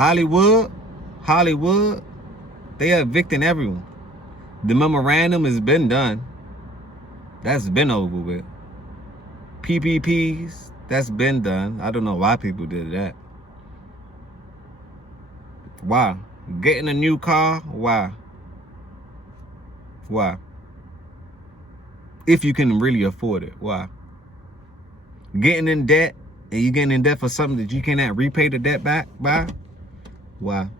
Hollywood, they are evicting everyone. The memorandum has been done. That's been over with. PPPs, that's been done. I don't know why people did that. Why? Getting a new car, why? Why? If you can really afford it, why? Getting in debt, and you getting in debt for something that you cannot repay the debt back by? Why?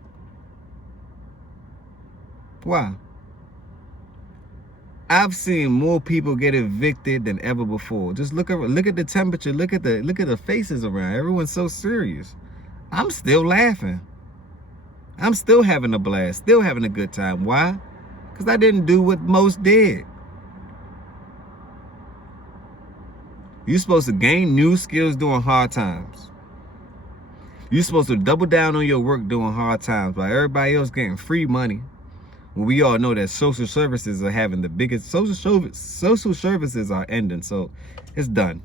Why? I've seen more people get evicted than ever before. Just look at the temperature, look at the faces around. Everyone's so serious. I'm still laughing. I'm still having a blast, still having a good time. Why? Because I didn't do what most did. You're supposed to gain new skills during hard times. You're supposed to double down on your work during hard times while everybody else getting free money. Well, we all know that social services are having the biggest, social services are ending, so it's done.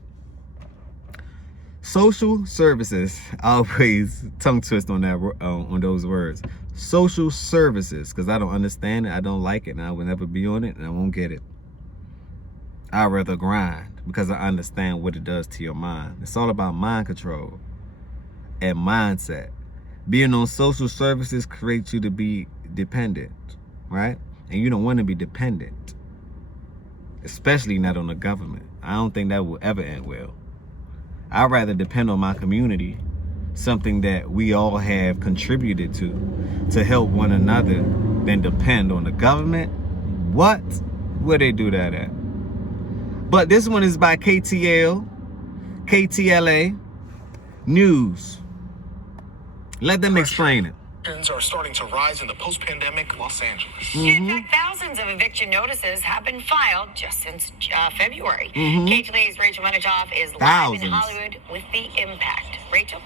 Social services, I always tongue twist on that, on those words. Social services, because I don't understand it, I don't like it, and I will never be on it, and I won't get it. I'd rather grind because I understand what it does to your mind. It's all about mind control and mindset. Being on social services creates you to be dependent, right? And you don't want to be dependent, especially not on the government. I don't think that will ever end well. I'd rather depend on my community, something that we all have contributed to help one another, than depend on the government. What? Where they do that at? But this one is by KTLA News. Let them explain it. Are starting to rise in the post-pandemic Los Angeles. In fact, thousands of eviction notices have been filed just since February. KTLA's Rachel Menitoff is live in Hollywood with the impact. Rachel?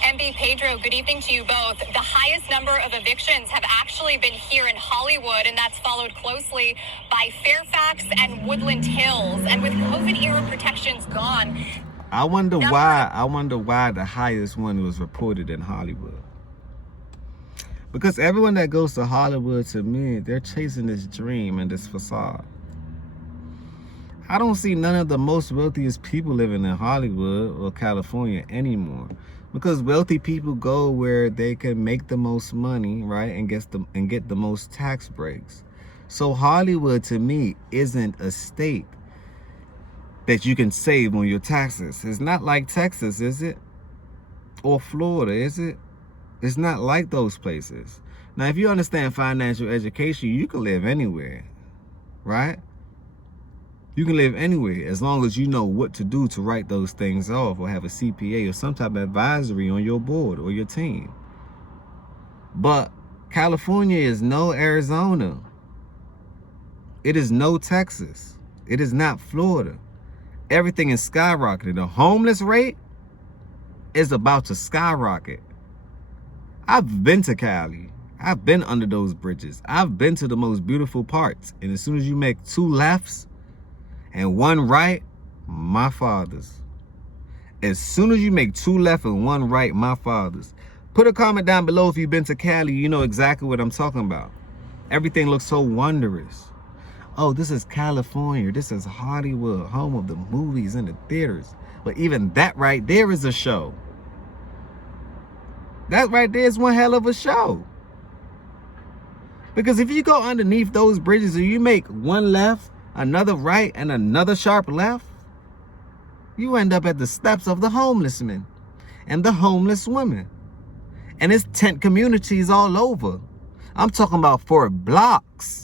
MB Pedro, good evening to you both. The highest number of evictions have actually been here in Hollywood, and that's followed closely by Fairfax and Woodland Hills. And with COVID-era protections gone, I wonder why the highest one was reported in Hollywood. Because everyone that goes to Hollywood, to me, they're chasing this dream and this facade. I don't see none of the most wealthiest people living in Hollywood or California anymore. Because wealthy people go where they can make the most money, right, and get the most tax breaks. So Hollywood, to me, isn't a state that you can save on your taxes. It's not like Texas, is it? Or Florida, is it? It's not like those places. Now, if you understand financial education, you can live anywhere, right? You can live anywhere as long as you know what to do to write those things off, or have a CPA or some type of advisory on your board or your team. But California is no Arizona. It is no Texas. It is not Florida. Everything is skyrocketing. The homeless rate is about to skyrocket. I've been to Cali. I've been under those bridges. I've been to the most beautiful parts. And as soon as you make two lefts and one right, my fathers. As soon as you make two left and one right, my fathers. Put a comment down below if you've been to Cali. You know exactly what I'm talking about. Everything looks so wondrous. Oh, this is California. This is Hollywood, home of the movies and the theaters. But even that right there is a show. That right there is one hell of a show. Because if you go underneath those bridges and you make one left, another right, and another sharp left, you end up at the steps of the homeless men and the homeless women. And it's tent communities all over. I'm talking about for blocks.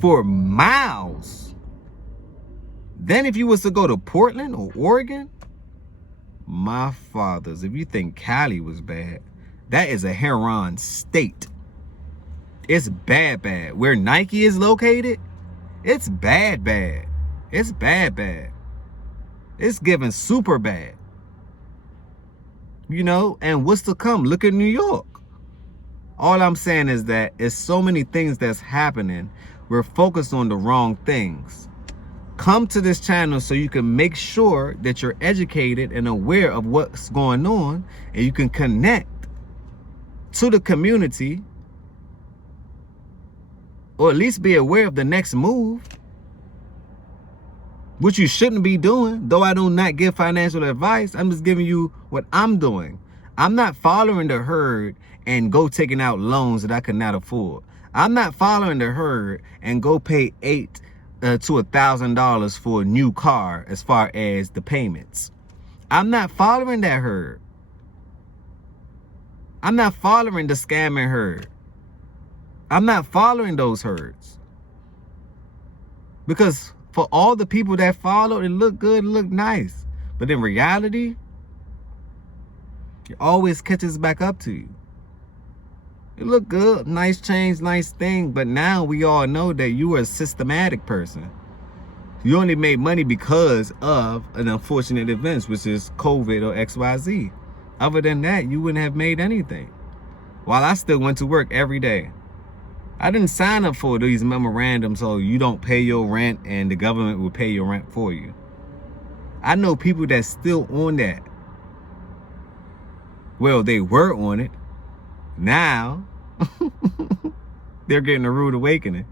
For miles. Then if you was to go to Portland or Oregon, my fathers, if you think Cali was bad, that is a heroin state. It's bad. Where Nike is located, it's bad. It's bad. It's giving super bad. You know, and what's to come? Look at New York. All I'm saying is that it's so many things that's happening. We're focused on the wrong things. come to this channel so you can make sure that you're educated and aware of what's going on, and you can connect to the community, or at least be aware of the next move, which you shouldn't be doing. Though I do not give financial advice, I'm just giving you what I'm doing. I'm not following the herd and go taking out loans that I could not afford. I'm not following the herd and go pay $800 to $1,000 for a new car as far as the payments. I'm not following that herd. I'm not following the scamming herd. I'm not following those herds. Because for all the people that follow, it look good, it look nice. But in reality, it always catches back up to you. It look good, nice change, nice thing. But now we all know that you are a systematic person. You only made money because of an unfortunate event, which is COVID or XYZ. Other than that, you wouldn't have made anything. While I still went to work every day. I didn't sign up for these memorandums so you don't pay your rent and the government will pay your rent for you. I know people that's still on that. Well, they were on it. Now, they're getting a rude awakening.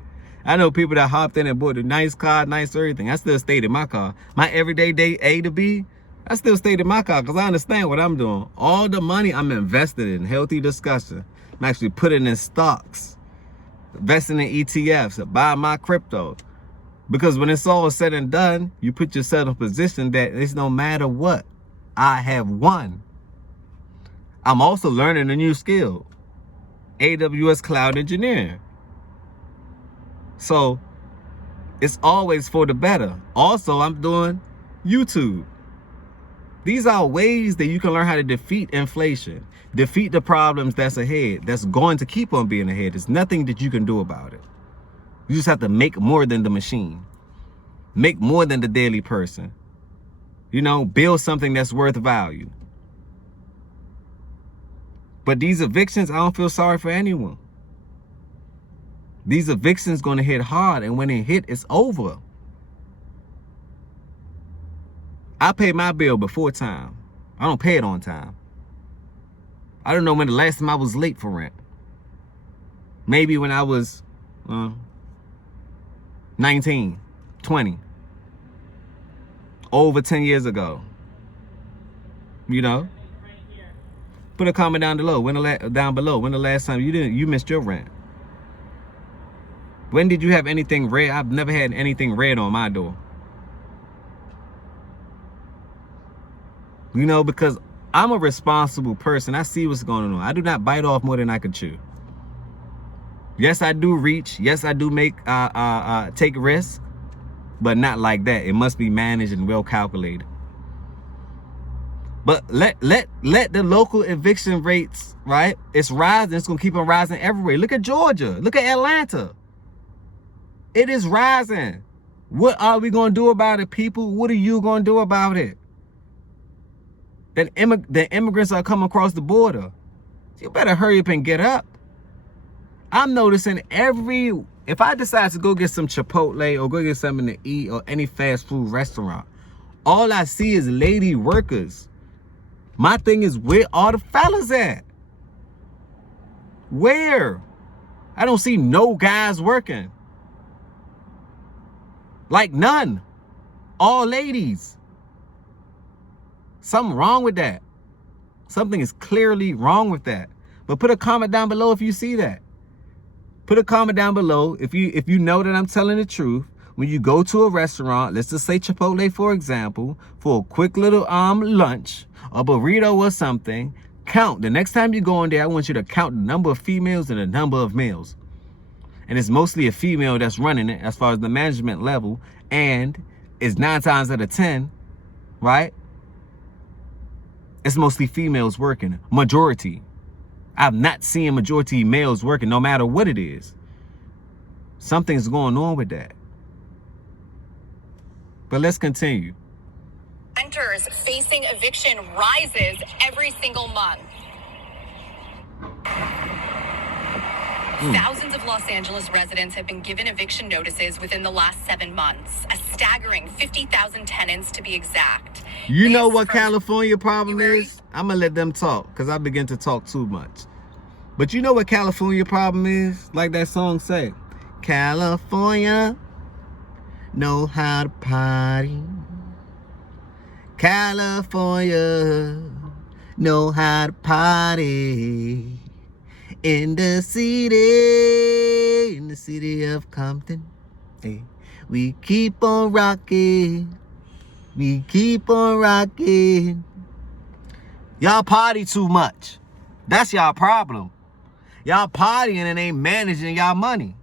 I know people that hopped in and bought a nice car, nice everything. I still stayed in my car. My everyday day A to B, I still stayed in my car because I understand what I'm doing. All the money I'm invested in, healthy discussion. I'm actually putting in stocks, investing in ETFs, buying my crypto. Because when it's all said and done, you put yourself in a position that it's no matter what, I have won. I'm also learning a new skill, AWS cloud engineering. So it's always for the better. Also, I'm doing YouTube. These are ways that you can learn how to defeat inflation, defeat the problems that's ahead, that's going to keep on being ahead. There's nothing that you can do about it. You just have to make more than the machine, make more than the daily person. You know, build something that's worth value. But these evictions, I don't feel sorry for anyone. These evictions going to hit hard, and when it hit, it's over. I pay my bill before time. I don't pay it on time. I don't know when the last time I was late for rent. Maybe when I was 19, 20. Over 10 years ago. You know? Put a comment down below. When the last time you missed your rent? When did you have anything red? I've never had anything red on my door. You know, because I'm a responsible person. I see what's going on. I do not bite off more than I can chew. Yes, I do reach. Yes, I do make take risks, but not like that. It must be managed and well calculated. But let the local eviction rates, right? It's rising. It's gonna keep on rising everywhere. Look at Georgia. Look at Atlanta. It is rising. What are we gonna do about it, people? What are you gonna do about it? The immigrants are coming across the border. You better hurry up and get up. I'm noticing if I decide to go get some Chipotle or go get something to eat or any fast food restaurant, all I see is lady workers. My thing is, where are the fellas at? Where? I don't see no guys working. Like none. All ladies. Something wrong with that. Something is clearly wrong with that. But put a comment down below if you see that. Put a comment down below if you know that I'm telling the truth. When you go to a restaurant, let's just say Chipotle, for example, for a quick little lunch, a burrito or something, count. The next time you go in there, I want you to count the number of females and the number of males. And it's mostly a female that's running it as far as the management level. And it's 9 times out of 10, right? It's mostly females working. Majority. I've not seen majority males working no matter what it is. Something's going on with that. But let's continue. Renters facing eviction rises every single month. Thousands of of Los Angeles residents have been given eviction notices within the last 7 months. A staggering 50,000 tenants to be exact. You know what California problem is? I'm going to let them talk because I begin to talk too much. But you know what California problem is? Like that song say, California know how to party. California know how to party. In the city of Compton, hey, we keep on rocking. We keep on rocking. Y'all party too much. That's y'all problem. Y'all partying and ain't managing y'all money.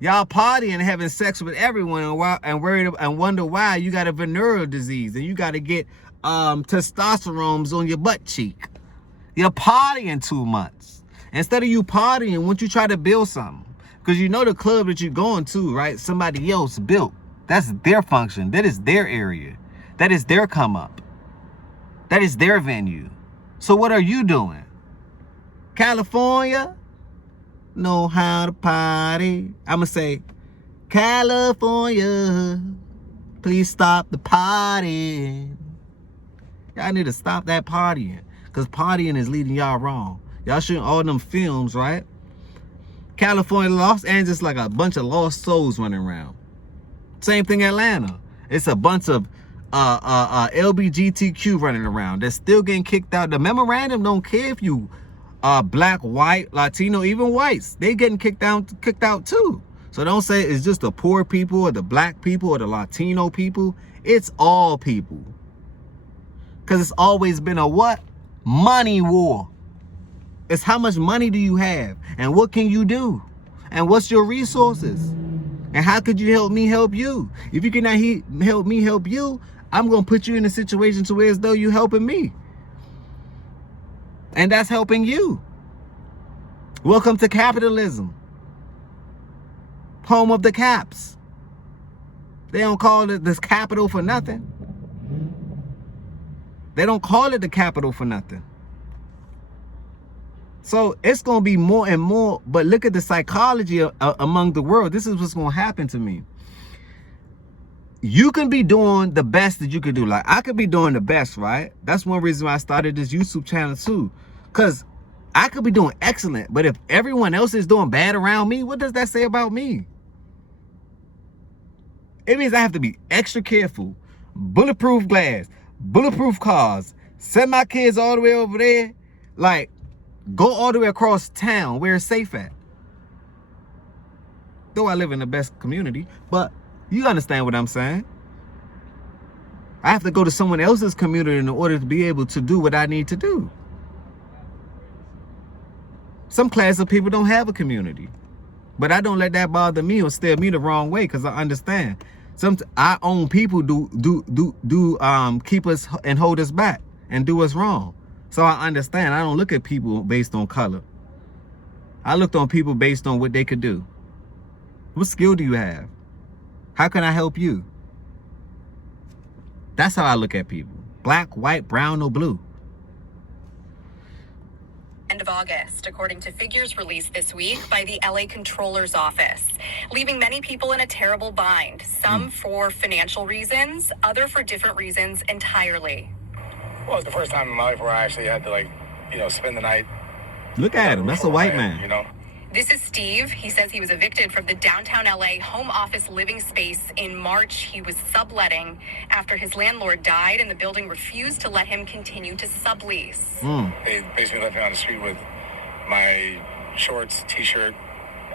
Y'all partying and having sex with everyone and wonder why you got a venereal disease and you got to get testosterone on your butt cheek. You're partying too much. Instead of you partying, won't you try to build something? Because you know the club that you're going to, right? Somebody else built. That's their function. That is their area. That is their come up. That is their venue. So what are you doing? California know how to party. I'm going to say, California, please stop the partying. Y'all need to stop that partying. Because partying is leading y'all wrong. Y'all shooting all them films, right? California, Los Angeles, like a bunch of lost souls running around. Same thing Atlanta. It's a bunch of LGBTQ running around. They're still getting kicked out. The memorandum don't care if you black, white, Latino, even whites. They getting kicked out too. So don't say it's just the poor people or the black people or the Latino people. It's all people. Because it's always been a what? Money war. It's how much money do you have? And what can you do? And what's your resources? And how could you help me help you? If you cannot help me help you, I'm going to put you in a situation to where as though you're helping me. And that's helping you. Welcome to capitalism. Home of the caps. They don't call it this capital for nothing. They don't call it the capital for nothing. So it's going to be more and more, but look at the psychology among the world. This is what's going to happen to me. You can be doing the best that you could do. Like I could be doing the best, right? That's one reason why I started this YouTube channel too. Because I could be doing excellent, but if everyone else is doing bad around me, what does that say about me? It means I have to be extra careful. Bulletproof glass, bulletproof cars, send my kids all the way over there. Like, go all the way across town where it's safe at. Though I live in the best community, but you understand what I'm saying. I have to go to someone else's community in order to be able to do what I need to do. Some class of people don't have a community, but I don't let that bother me or steer me the wrong way because I understand. Our own people do keep us and hold us back and do us wrong. So I understand. I don't look at people based on color. I looked on people based on what they could do. What skill do you have? How can I help you? That's how I look at people. Black, white, brown, or blue. End of August, according to figures released this week by the LA Controller's Office, leaving many people in a terrible bind, some for financial reasons, other for different reasons entirely. Well, it's the first time in my life where I actually had to, spend the night. Look at him. That's a white man. You know? This is Steve. He says he was evicted from the downtown LA home office living space in March. He was subletting after his landlord died and the building refused to let him continue to sublease. They basically left me on the street with my shorts, t-shirt,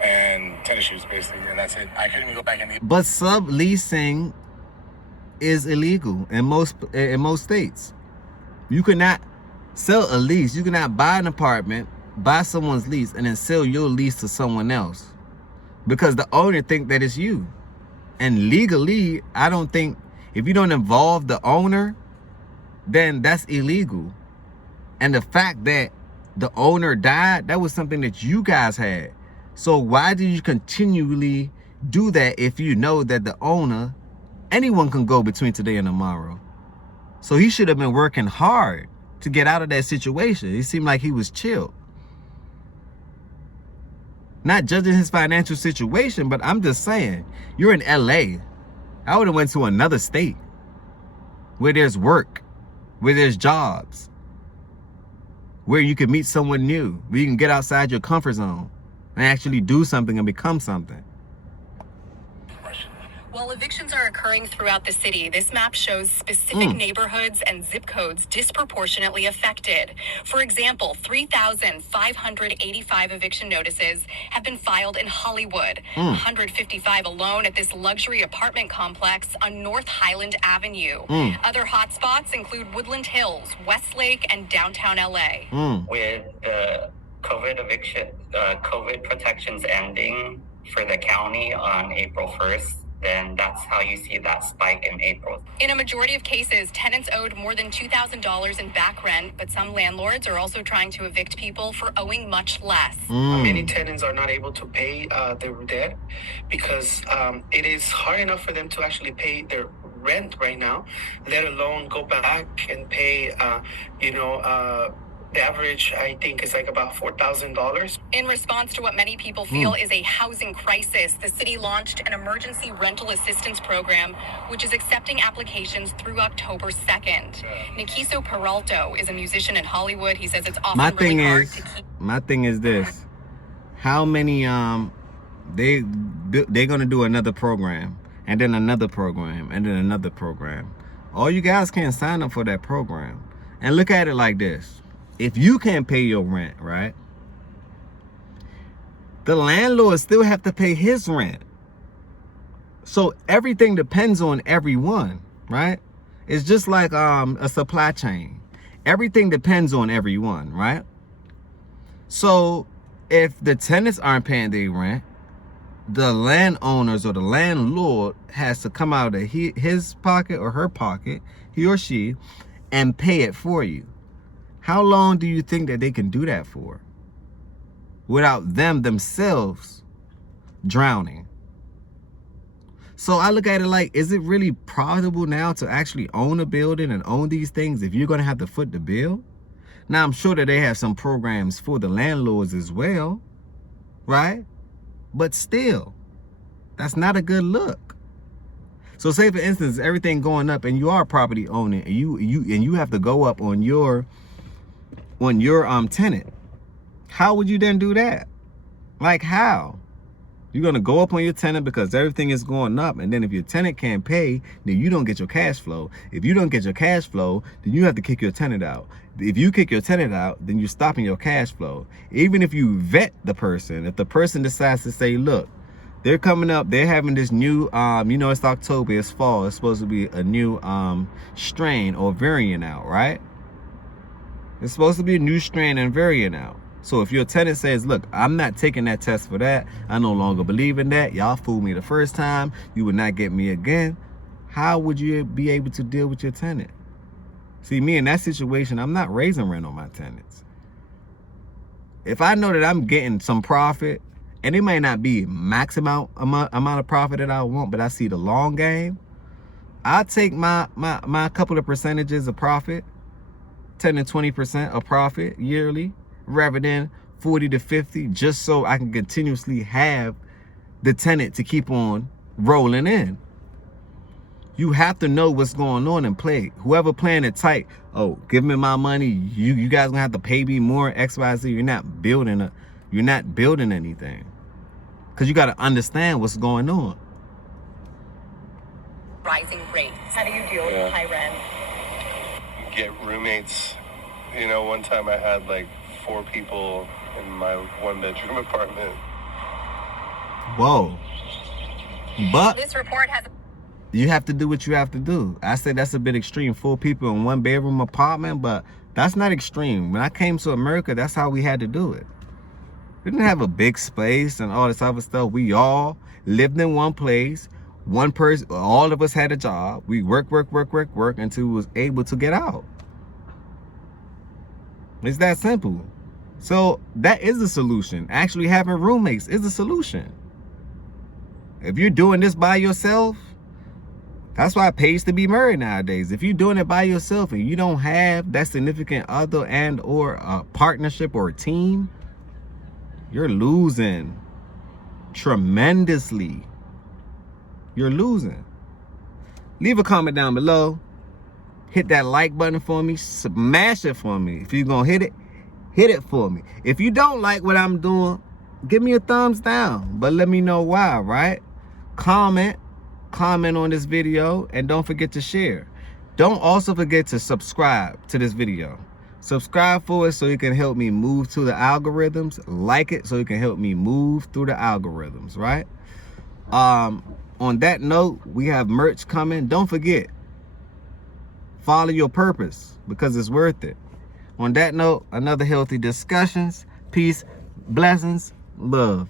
and tennis shoes, basically, and that's it. I couldn't even go back in the... But subleasing is illegal in most states. You cannot sell a lease. You cannot buy an apartment, buy someone's lease, and then sell your lease to someone else. Because the owner think that it's you. And legally, I don't think, if you don't involve the owner, then that's illegal. And the fact that the owner died, that was something that you guys had. So why do you continually do that if you know that the owner, anyone can go between today and tomorrow? So he should have been working hard to get out of that situation. It seemed like he was chill. Not judging his financial situation, but I'm just saying, you're in LA. I would have went to another state where there's work, where there's jobs, where you can meet someone new, where you can get outside your comfort zone and actually do something and become something. While evictions are occurring throughout the city, this map shows specific neighborhoods and zip codes disproportionately affected. For example, 3,585 eviction notices have been filed in Hollywood, 155 alone at this luxury apartment complex on North Highland Avenue. Other hotspots include Woodland Hills, Westlake, and downtown LA. With the COVID protections ending for the county on April 1st, then that's how you see that spike in April. In a majority of cases, tenants owed more than $2,000 in back rent, but some landlords are also trying to evict people for owing much less. Many tenants are not able to pay their debt because it is hard enough for them to actually pay their rent right now, let alone go back and pay, the average, I think, is like about $4,000. In response to what many people feel is a housing crisis, the city launched an emergency rental assistance program, which is accepting applications through October 2nd. Nikiso Peralto is a musician in Hollywood. He says it's often really hard to keep... My thing is this. How many, they're going to do another program, and then another program, and then another program. All you guys can't sign up for that program. And look at it like this. If you can't pay your rent, right, the landlord still have to pay his rent. So everything depends on everyone, right? It's just like a supply chain. Everything depends on everyone, right? So if the tenants aren't paying their rent, the landowners or the landlord has to come out of his pocket or her pocket, he or she, and pay it for you. How long do you think that they can do that for without them themselves drowning? So I look at it like, is it really profitable now to actually own a building and own these things if you're going to have to foot the bill? Now, I'm sure that they have some programs for the landlords as well, right? But still, that's not a good look. So say, for instance, everything going up and you are property owning and you have to go up on your tenant. How would you then do that? Like, how? You're gonna go up on your tenant because everything is going up, and then if your tenant can't pay, then you don't get your cash flow. If you don't get your cash flow, then you have to kick your tenant out. If you kick your tenant out, then you're stopping your cash flow. Even if you vet the person, if the person decides to say, look, they're coming up, they're having this new, it's October, it's fall, it's supposed to be a new strain or variant out, right? It's supposed to be a new strain and variant out. So if your tenant says, look, I'm not taking that test for that, I no longer believe in that, y'all fooled me the first time, you would not get me again, how would you be able to deal with your tenant? See, me in that situation, I'm not raising rent on my tenants. If I know that I'm getting some profit, and it may not be max amount of profit that I want, but I see the long game, I'll take my couple of percentages of profit, 10 to 20% of profit yearly, rather than 40 to 50, just so I can continuously have the tenant to keep on rolling in. You have to know what's going on and play. Whoever playing it tight, oh, give me my money, you guys gonna have to pay me more, XYZ, you're not building anything. Because you gotta understand what's going on. Rising rates. How do you deal with high rent? Get roommates. You know, one time I had like 4 people in my 1-bedroom apartment. Whoa. But this report has... you have to do what you have to do. I say that's a bit extreme. 4 people in 1-bedroom apartment, but that's not extreme. When I came to America, that's how we had to do it. We didn't have a big space and all this other stuff. We all lived in one place. One person, all of us had a job. We work until we was able to get out. It's that simple. So that is the solution. Actually having roommates is the solution. If you're doing this by yourself, that's why it pays to be married nowadays. If you're doing it by yourself and you don't have that significant other and or a partnership or a team, you're losing. tremendously. You're losing. Leave a comment down below. Hit that like button for me. Smash it for me. If you're going to hit it for me. If you don't like what I'm doing, give me a thumbs down. But let me know why, right? Comment on this video. And don't forget to share. Don't also forget to subscribe to this video. Subscribe for it so you can help me move to the algorithms. Like it so you can help me move through the algorithms, right? On that note, we have merch coming. Don't forget, follow your purpose because it's worth it. On that note, another healthy discussions. Peace, blessings, love.